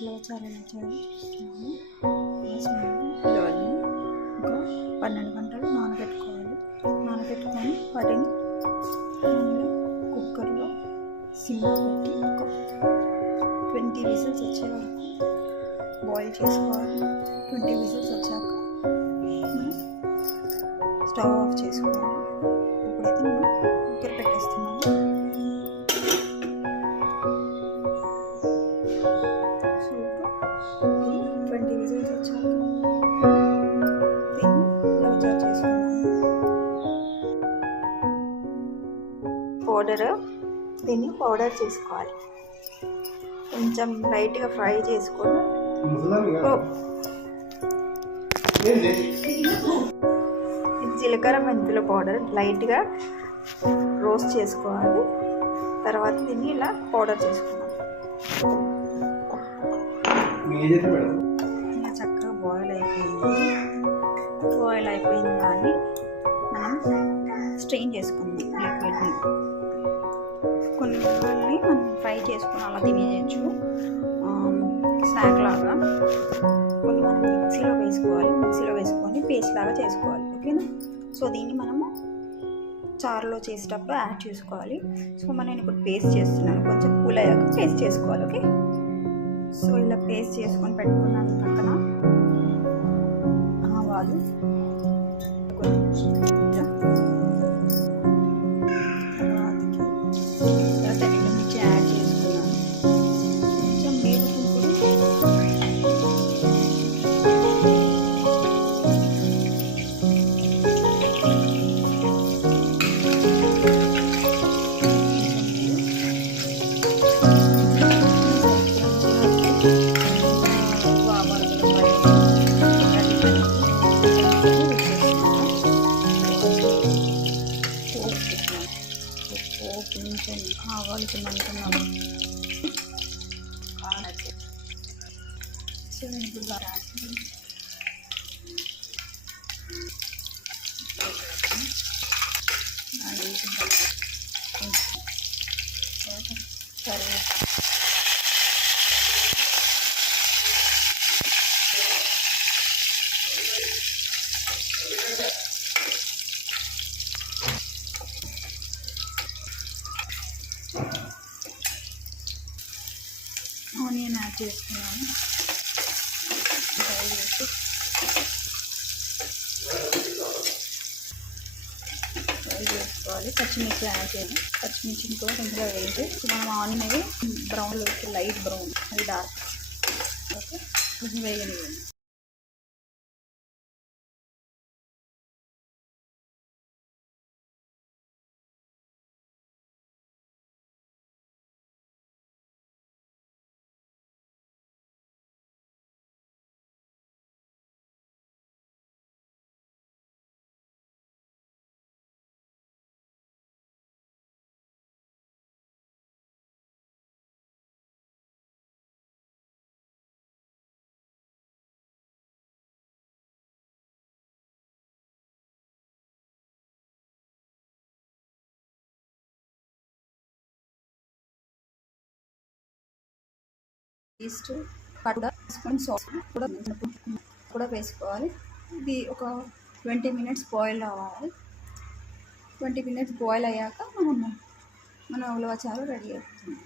ఉలవచారు ఎలా చేయాలో చూస్తున్నాము. ఉలవల్ని ఒక 12 గంటలు నానబెట్టుకోవాలి. నానబెట్టుకొని వాటిని కుక్కర్లో సిమ్లో పెట్టి ఒక 20 విజిల్స్ వచ్చే వరకు బాయిల్ చేసుకోవాలి. 20 విజిల్స్ వచ్చాక మనం స్టవ్ ఆఫ్ చేసుకోవాలి. ఇప్పుడైతే మనం కుక్కర్ పెట్టేస్తున్నాము. సూప్ 20 విజిల్స్ వచ్చాక దీన్ని ఉలవచారు చేసుకున్నాము. దీన్ని పౌడర్ చేసుకోవాలి. కొంచెం లైట్గా ఫ్రై చేసుకొని ఇది జీలకర్ర మెంతుల పౌడర్ లైట్గా రోస్ట్ చేసుకోవాలి. తర్వాత దీన్ని ఇలా పౌడర్ చేసుకున్నాం. ఇలా చక్కగా బాయిల్ అయిపోయింది కానీ మనం స్ట్రెయిన్ చేసుకుంది లిక్విడ్ని. కొన్ని ఉల్లిని మనం ఫ్రై చేసుకుని అలా తినేయచ్చు స్నాక్ లాగా. కొన్ని మనం మిక్సీలో వేసుకొని పేస్ట్ లాగా చేసుకోవాలి. ఓకేనా? సో దీన్ని మనము చారులో చేసేటప్పుడు యాడ్ చేసుకోవాలి. సో నేను ఇప్పుడు పేస్ట్ చేస్తున్నాను. కొంచెం కూల్ అయ్యాక పేస్ట్ చేసుకోవాలి. ఓకే? సో ఇలా పేస్ట్ చేసుకొని పెట్టుకున్నాను. పక్కన ఆవాలు తర్వాత ఎండుమిర్చి యాడ్ చేసుకున్నాను. కొంచెం వేగుతున్నప్పుడు కొంచెం ఆవాలకి మంటున్నాము. సో ఇప్పుడు ఆనియన్ యాడ్ చేసుకున్నాము. ఫ్రై చేసుకోవాలి. పచ్చిమిర్చి యాడ్ చేయాలి. పచ్చిమిర్చిని కూడా కొంచెం వేయించి మనం ఆనియన్ అవి బ్రౌన్ లైట్ బ్రౌన్ అది డార్క్. ఓకే? కొంచెం వేయనివ్వండి. ఈస్ట్ కూడా వేసుకొని సాస్ కూడా వేసుకోవాలి. ఇది ఒక 20 మినిట్స్ బాయిల్ అవ్వాలి. 20 మినిట్స్ బాయిల్ అయ్యాక మన ఉలవచారు రెడీ అవుతుంది.